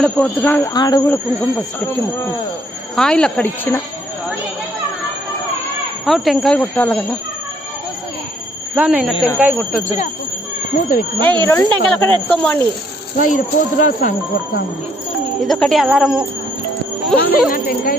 ఆడ పోతుగా ఆడ కూడా కుంకుమ పసుపు పెట్టి ముక్కు ఆయిల్ అక్కడ ఇచ్చిన టెంకాయ కొట్టాలి కదా దాన్నైనా టెంకాయ కొట్టొద్దు మూత పెట్టి 2 టెంకాయలు ఒకటి ఎత్తుకోమండి ఇది పోతురా స్వామి కొడతాము ఇదొకటి అలారము టెంకాయ